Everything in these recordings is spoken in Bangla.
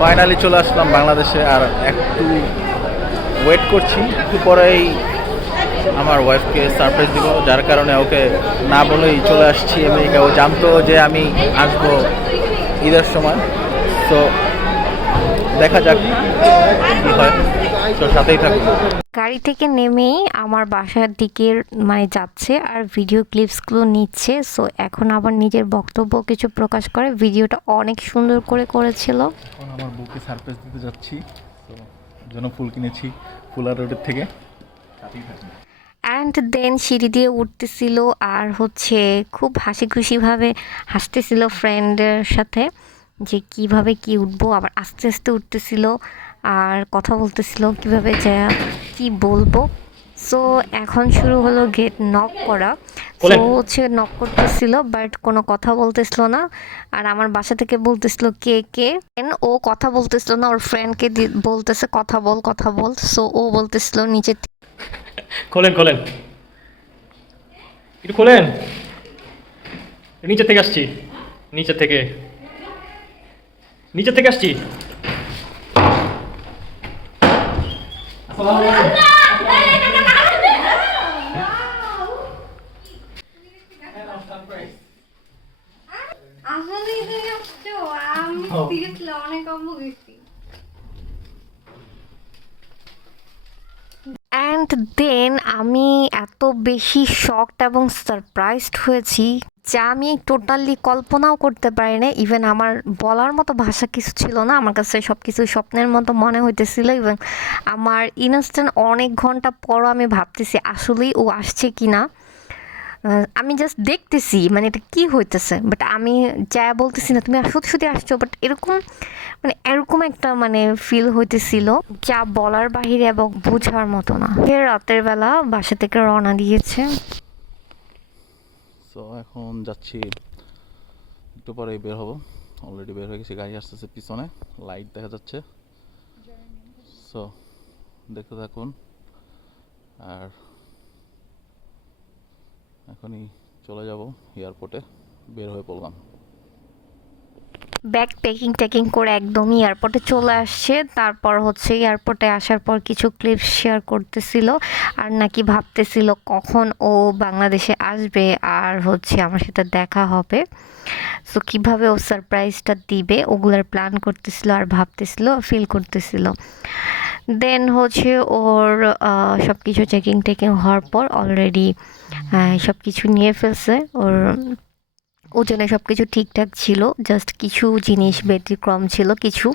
ফাইনালি চলে আসলাম বাংলাদেশে। আর একটু ওয়েট করছি, একটু পরেই আমার ওয়াইফকে সারপ্রাইজ দিব, যার কারণে ওকে না বলেই চলে আসছি আমেরিকা। ও জানতো যে আমি আসবো ঈদের সময়, তো দেখা যাক কী হয়, তো সাথেই থাকুন। গাড়ি থেকে নেমেই আমার বাসার দিকে মানে যাচ্ছে আর ভিডিও ক্লিপসগুলো নিচ্ছে। সো এখন আবার নিজের বক্তব্য কিছু প্রকাশ করে, ভিডিওটা অনেক সুন্দর করে করেছিল। এখন আমার বউকে সারপ্রাইজ দিতে যাচ্ছি, তো জন্য ফুল কিনেছি ফুলার রোডের থেকে, সাথেই থাকুন। অ্যান্ড দেন সিঁড়ি দিয়ে উঠতেছিল আর হচ্ছে খুব হাসি খুশিভাবে হাসতেছিল ফ্রেন্ডের সাথে যে কিভাবে কি উঠবো, আবার আস্তে আস্তে উঠতেছিল আর কথা বলতেছিল কিভাবে যা কি বলবো। সো এখন শুরু হলো গেট নক করা। সো হচ্ছে নক করতেছিল বাট কোনো কথা বলতেছিল না। আর আমার বাসা থেকে বলতেছিল কে কে, ও কথা বলতেছিল না, ওর ফ্রেন্ডকে বলতেছে কথা বল কথা বল। সো ও বলতেছিল নিচে খোলেন খোলেন, একটু খোলেন। নিচে থেকে আসছি, নিচে থেকে আসছি। আসলে আমি সিরিয়াসলি অনেক অম্ব গেছি। অ্যান্ড দেন আমি এত বেশি শকড এবং সারপ্রাইজড হয়েছি যা আমি টোটালি কল্পনাও করতে পারি না। ইভেন আমার বলার মতো ভাষা কিছু ছিল না, আমার কাছে সব কিছু স্বপ্নের মতো মনে হইতেছিল। ইভেন আমার ইনস্ট্যান্ট অনেক ঘন্টা পরও আমি ভাবতেছি আসলেই ও আসছে কি না। আমি জাস্ট দেখতেছি মানে এটা কী হইতেছে, বাট আমি যা বলতেছি না তুমি সত্যি সত্যি আসছো, বাট এরকম মানে এরকম একটা মানে ফিল হইতেছিল যা বলার বাহিরে এবং বোঝার মতো না। রাতের বেলা বাসা থেকে রওনা দিয়েছে। সো এখন যাচ্ছি, একটু পরেই বের হব। অলরেডি বের হয়ে গেছি, গাড়ি আসতেছে পিছনে, লাইট দেখা যাচ্ছে। সো দেখতে থাকুন। আর এখনই চলে যাব এয়ারপোর্টে, বের হয়ে পড়লাম। ব্যাগ টেকিং করে একদমই এয়ারপোর্টে চলে আসছে। তারপর হচ্ছে এয়ারপোর্টে আসার পর কিছু ক্লিপস শেয়ার করতেছিল আর নাকি ভাবতেছিল কখন ও বাংলাদেশে আসবে আর হচ্ছে আমার সাথে দেখা হবে। সো কীভাবে ও সারপ্রাইজটা দিবে ওগুলোর প্ল্যান করতেছিল আর ভাবতেছিল, ফিল করতেছিল। দেন হচ্ছে ওর সব কিছু টেকিং হওয়ার পর অলরেডি সব কিছু নিয়ে ফেলছে। ওর ওজনে সব কিছু ঠিকঠাক ছিল, জাস্ট কিছু জিনিস ব্যতিক্রম ছিল কিছু।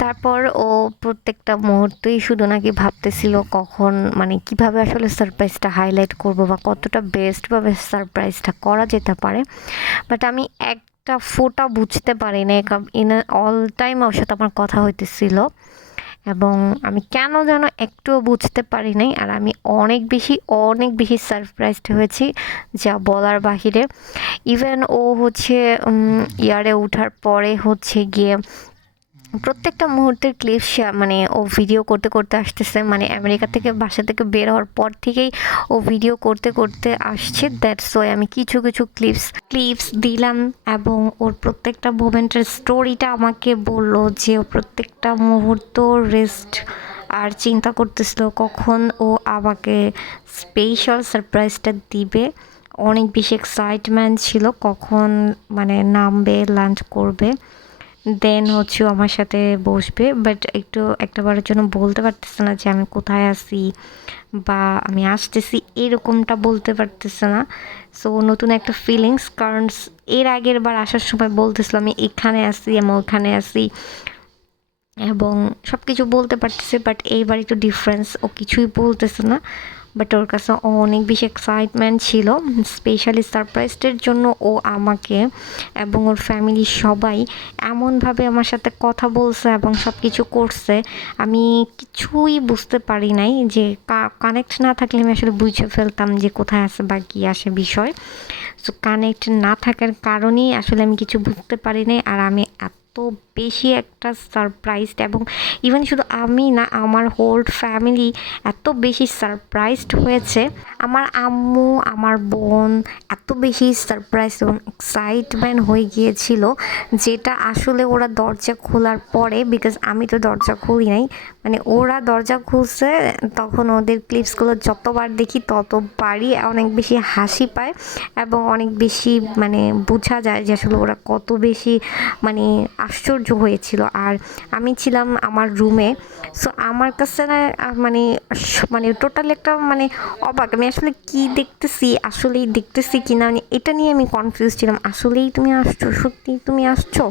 তারপর ও প্রত্যেকটা মুহূর্তেই শুধু নাকি ভাবতেছিল কখন মানে কিভাবে আসলে সারপ্রাইজটা হাইলাইট করব বা কতটা বেস্টভাবে সারপ্রাইজটা করা যেতে পারে। বাট আমি একটা ফোঁটা বুঝতে পারি না, ইন অল টাইম ওর সাথে আমার কথা হইতেছিল এবং আমি কেন যেন একটুও বুঝতে পারি নাই। আর আমি অনেক বেশি সারপ্রাইজড হয়েছি যা বলার বাহিরে। ইভেন ও হচ্ছে ইয়ারে ওঠার পরে হচ্ছে গিয়ে প্রত্যেকটা মুহূর্তের ক্লিপ মানে ও ভিডিও করতে করতে আসতেছে, মানে আমেরিকা থেকে বাসা থেকে বের হওয়ার পর থেকেই ও ভিডিও করতে করতে আসছে। দ্যাটস ওয়াই আমি কিছু ক্লিপস দিলাম এবং ওর প্রত্যেকটা মুভমেন্টের স্টোরিটা আমাকে বললো যে ও প্রত্যেকটা মুহূর্ত রেস্ট আর চিন্তা করতেছিল কখন ও আমাকে স্পেশাল সারপ্রাইজটা দিবে। অনেক বেশি এক্সাইটমেন্ট ছিল কখন মানে নামবে, লাঞ্চ করবে, দেন হচ্ছে আমার সাথে বসবে। বাট একটাবারের জন্য বলতে পারতেছে না যে আমি কোথায় আছি বা আমি আসতেছি, এরকমটা বলতে পারতেছে না। সো নতুন একটা ফিলিংস, কারণ এর আগের বার আসার সময় বলতেছিল আমি এখানে আছি, আমি ওখানে আছি এবং সব কিছু বলতে পারতেছে। বাট এইবার একটু ডিফারেন্স, ও কিছুই বলতেছে না, বাট ওর কাছে অনেক বেশি এক্সাইটমেন্ট ছিল। স্পেশালি সারপ্রাইজের জন্য ও আমাকে এবং ওর ফ্যামিলি সবাই এমনভাবে আমার সাথে কথা বলছে এবং সব কিছু করছে আমি কিছুই বুঝতে পারি নাই। যে কানেক্ট না থাকলে আমি আসলে বুঝে ফেলতাম যে কোথায় আছে বা কী আসে বিষয়। সো কানেক্ট না থাকার কারণেই আসলে আমি কিছু বুঝতে পারি নাই। আর আমি এত বেশি একটা সারপ্রাইজড, এবং ইভেন শুধু আমি না, আমার হোল ফ্যামিলি এত বেশি সারপ্রাইজড হয়েছে। আমার আম্মু, আমার বোন এত বেশি সারপ্রাইজ এবং এক্সাইটমেন্ট হয়ে গিয়েছিল, যেটা আসলে ওরা দরজা খোলার পরে, বিকজ আমি তো দরজা খুলি নাই, মানে ওরা দরজা খুলছে তখন ওদের ক্লিপসগুলো যতবার দেখি ততবারই অনেক বেশি হাসি পায় এবং অনেক বেশি মানে বোঝা যায় যে আসলে ওরা কত বেশি মানে আশ্চর্য হয়েছিল। আর আমি ছিলাম আমার রুমে, সো আমার কাছে না মানে মানে টোটাল একটা মানে অবাক, আমি আসলে কি দেখতেছি, আসলেই দেখতেছি কি না, মানে এটা নিয়ে আমি কনফিউজ ছিলাম। আসলেই তুমি আসছো, সত্যি তুমি আসছো,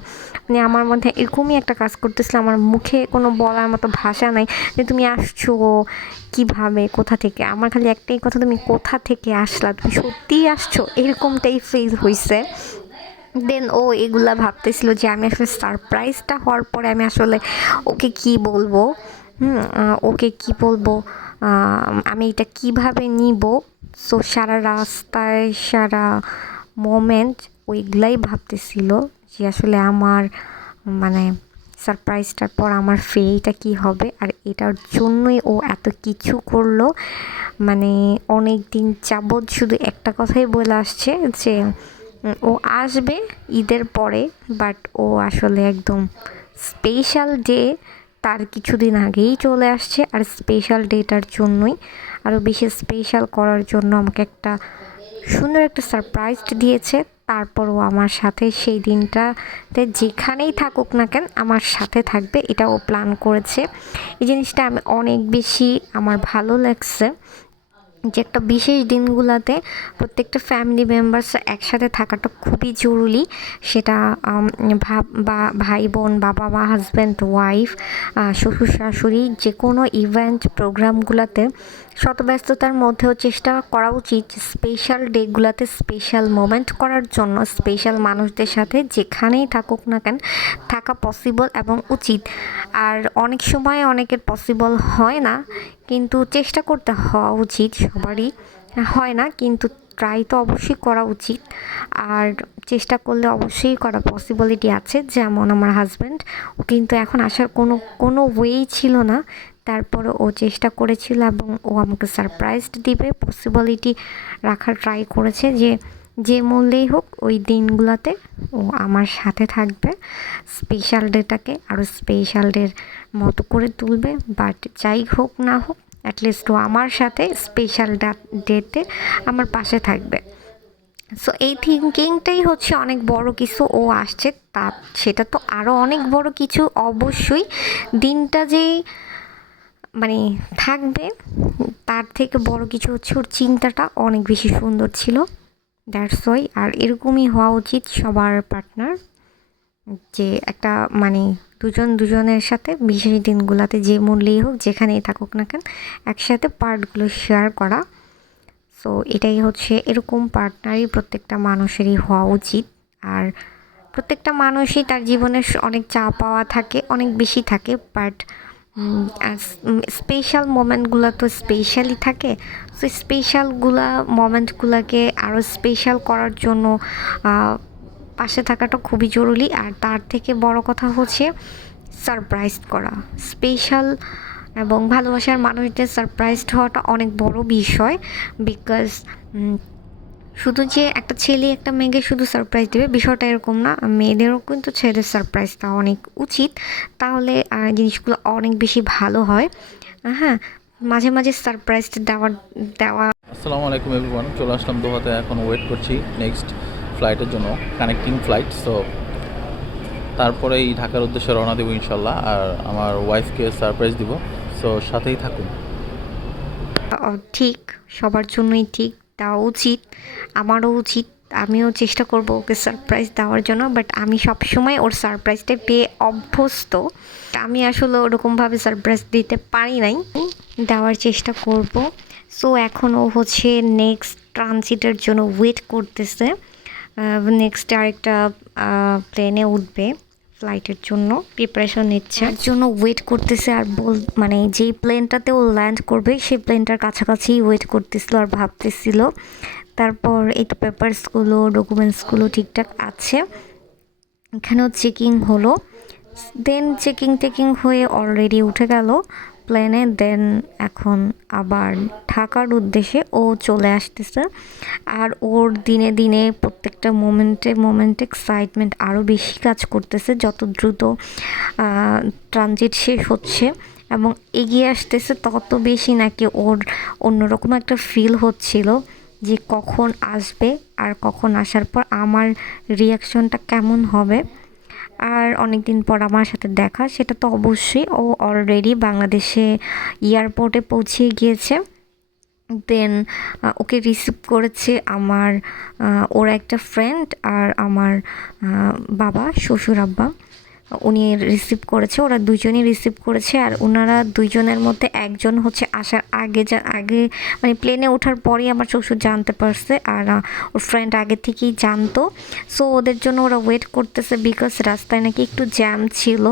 মানে আমার মধ্যে এরকমই একটা কাজ করতেছিল, আমার মুখে কোনো বলার মতো ভাষা নাই যে তুমি আসছো কিভাবে, কোথা থেকে। আমার খালি একটাই কথা, তুমি কোথা থেকে আসলা, তুমি সত্যিই আসছো, এরকমটাই ফিল হয়েছে। দেন ও এগুলা ভাবতেছিল যে আমি আসলে সারপ্রাইজটা হওয়ার পরে আমি আসলে ওকে কি বলবো, ওকে কি বলবো, আমি এটা কিভাবে নিব। সো সারা রাস্তায় সারা মোমেন্ট ওইগুলাই ভাবতেছিল যে আসলে আমার মানে সারপ্রাইজটার পর আমার ফেলটা কী হবে। আর এটার জন্যই ও এত কিছু করলো, মানে অনেক দিন যাবৎ শুধু একটা কথাই বলে আসছে যে ও আসবে ঈদের পরে, বাট ও আসলে একদম স্পেশাল ডে তার কিছুদিন আগেই চলে আসছে। আর স্পেশাল ডেটার জন্যই আরও বেশি স্পেশাল করার জন্য আমাকে একটা সুন্দর একটা সারপ্রাইজ দিয়েছে। তারপরও আমার সাথে সেই দিনটাতে যেখানেই থাকুক না কেন আমার সাথে থাকবে, এটাও প্ল্যান করেছে। এই জিনিসটা আমি অনেক বেশি আমার ভালো লাগছে যে একটা বিশেষ দিনগুলোতে প্রত্যেকটা ফ্যামিলি মেম্বার্স একসাথে থাকাটা খুবই জরুরি। সেটা ভাই বোন, বাবা মা, হাজব্যান্ড ওয়াইফ, শ্বশুর শাশুড়ি, যে কোনো ইভেন্ট প্রোগ্রামগুলোতে শত ব্যস্ততার মধ্যেও চেষ্টা করা উচিত স্পেশাল ডেগুলোতে স্পেশাল মোমেন্ট করার জন্য। স্পেশাল মানুষদের সাথে যেখানেই থাকুক না কেন থাকা পসিবল এবং উচিত। আর অনেক সময় অনেকের পসিবল হয় না, কিন্তু চেষ্টা করতে হওয়া উচিত, সবারই হয় না কিন্তু ট্রাই তো অবশ্যই করা উচিত। আর চেষ্টা করলে অবশ্যই করা পসিবিলিটি আছে। যেমন আমার হাজব্যান্ড, ও কিন্তু এখন আসার কোনো ওয়েই ছিল না, তারপরে ও চেষ্টা করেছিল এবং ও আমাকে সারপ্রাইজ দিবে পসিবিলিটি রাখার ট্রাই করেছে যে মূল্যেই হোক ওই দিনগুলোতে ও আমার সাথে থাকবে, স্পেশাল ডেটাকে আরও স্পেশাল ডের মতো করে তুলবে। বাট যাই হোক না হোক, অ্যাটলিস্ট ও আমার সাথে স্পেশাল ডেতে আমার পাশে থাকবে। সো এই থিঙ্কিংটাই হচ্ছে অনেক বড় কিছু। ও আসছে তা সেটা তো আরও অনেক বড় কিছু অবশ্যই। দিনটা যেই মানে থাকবে তার থেকে বড় কিছু হচ্ছে ওর চিন্তাটা অনেক বেশি সুন্দর ছিল, দ্যাটস ওয়াই। আর এরকমই হওয়া উচিত সবার পার্টনার, যে একটা মানে দুজনের সাথে বিশেষ দিনগুলোতে যে মূল্যেই হোক যেখানেই থাকুক না কেন একসাথে পার্টগুলো শেয়ার করা। সো এটাই হচ্ছে, এরকম পার্টনারই প্রত্যেকটা মানুষেরই হওয়া উচিত। আর প্রত্যেকটা মানুষই তার জীবনে অনেক চা পাওয়া থাকে, অনেক বেশি থাকে, বাট স্পেশাল মোমেন্টগুলো তো স্পেশালই থাকে। সো মোমেন্টগুলোকে আরও স্পেশাল করার জন্য পাশে থাকাটা খুবই জরুরি। আর তার থেকে বড় কথা হচ্ছে সারপ্রাইজ করা, স্পেশাল এবং ভালোবাসার মানুষদের সারপ্রাইজড হওয়াটা অনেক বড় বিষয়। বিকজ শুধু যে একটা ছেলে একটা মেয়েকে শুধু সারপ্রাইজ দেবে বিষয়টা এরকম না, মেয়েদেরও কিন্তু ছেলেদের সারপ্রাইজ দেওয়া অনেক উচিত, তাহলে জিনিসগুলো অনেক বেশি ভালো হয়। হ্যাঁ, মাঝে মাঝে সারপ্রাইজ দেওয়া। আসসালামু আলাইকুম এভরিওয়ান, চলে আসলাম দোহাতে, এখন ওয়েট করছি নেক্সট ফ্লাইটের জন্য, কানেক্টিং ফ্লাইট। সো তারপরেই ঢাকার উদ্দেশ্যে রওনা দেবো ইনশাল্লাহ, আর আমার ওয়াইফকে সারপ্রাইজ দিব। সো সাথেই থাকুন। ঠিক, সবার জন্যই ঠিক দেওয়া উচিত, আমারও উচিত, আমিও চেষ্টা করব ওকে সারপ্রাইজ দেওয়ার জন্য। বাট আমি সবসময় ওর সারপ্রাইজটা পেয়ে অভ্যস্ত, আমি আসলে ওরকমভাবে সারপ্রাইজ দিতে পারি নাই, দেওয়ার চেষ্টা করব। সো এখন ও হচ্ছে নেক্সট ট্রানজিটের জন্য ওয়েট করতেছে, নেক্সট আরেকটা প্লেনে উঠবে, ফ্লাইটের জন্য প্রিপারেশন নিচ্ছে, এর জন্য ওয়েট করতেছে। আর মানে যেই প্লেনটাতে ও ল্যান্ড করবে সেই প্লেনটার কাছাকাছি ওয়েট করতেছিল আর ভাবতেছিল। তারপর এই পেপারসগুলো ডকুমেন্টসগুলো ঠিকঠাক আছে, এখানেও চেকিং হলো, দেন চেকিং হয়ে অলরেডি উঠে গেল প্লেনে। দেন এখন আবার ঢাকার উদ্দেশ্যে ও চলে আসতেছে। আর ওর দিনে দিনে প্রত্যেকটা মোমেন্টে এক্সাইটমেন্ট আরও বেশি কাজ করতেছে যত দ্রুত ট্রানজিট শেষ হচ্ছে এবং এগিয়ে আসতেছে, তত বেশি নাকি ওর অন্যরকম একটা ফিল হচ্ছিল যে কখন আসবে আর কখন আসার পর আমার রিয়াকশনটা কেমন হবে। আর অনেক দিন পর আমার সাথে দেখা, সেটা তো অবশ্যই। ও অলরেডি বাংলাদেশে এয়ারপোর্টে পৌঁছে গিয়েছে। দেন ওকে রিসিভ করেছে আমার ওর একটা ফ্রেন্ড আর আমার বাবা, শ্বশুর আব্বা, উনি রিসিভ করেছে। ওরা দুজনই রিসিভ করেছে। আর ওনারা দুইজনের মধ্যে একজন হচ্ছে আসার আগে মানে প্লেনে ওঠার পরেই আমার শ্বশুর জানতে পারছে, আর ওর ফ্রেন্ড আগে থেকেই জানতো। সো ওদের জন্য ওরা ওয়েট করতেছে, বিকজ রাস্তায় নাকি একটু জ্যাম ছিল।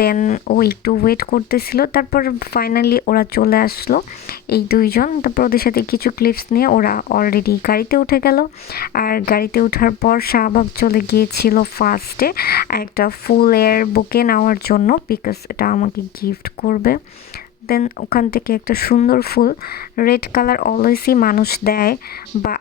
দেন ও একটু ওয়েট করতেছিল, তারপর ফাইনালি ওরা চলে আসলো এই দুইজন। তারপর ওদের সাথে কিছু ক্লিপস নিয়ে ওরা অলরেডি গাড়িতে উঠে গেল। আর গাড়িতে ওঠার পর শাহবাগ চলে গিয়েছিল ফার্স্টে একটা ফুলের বুকে নেওয়ার জন্য, বিকজ এটা আমাকে গিফট করবে। দেন ওখান থেকে একটা সুন্দর ফুল, রেড কালার অলওয়েজই মানুষ দেয়, বা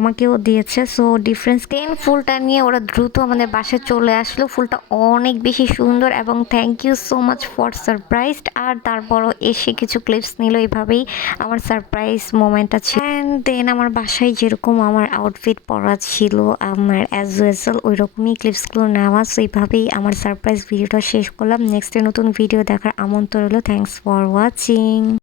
আমাকেও দিয়েছে, সো ডিফারেন্স। দেন ফুলটা নিয়ে ওরা দ্রুত আমাদের বাসায় চলে আসলো। ফুলটা অনেক বেশি সুন্দর এবং thank you so much for surprised. আর তারপরও এসে কিছু ক্লিপস নিল, এইভাবেই আমার সারপ্রাইজ মোমেন্টটা ছিল। অ্যান্ড দেন আমার বাসায় যেরকম আমার আউটফিট পরা ছিল আমার অ্যাজ ইউজুয়াল ওই রকমই ক্লিপসগুলো নেওয়া। সো এইভাবেই আমার সারপ্রাইজ ভিডিওটা শেষ করলাম। নেক্সট নতুন ভিডিও দেখার আমন্ত্রণ রইল। Thanks for watching.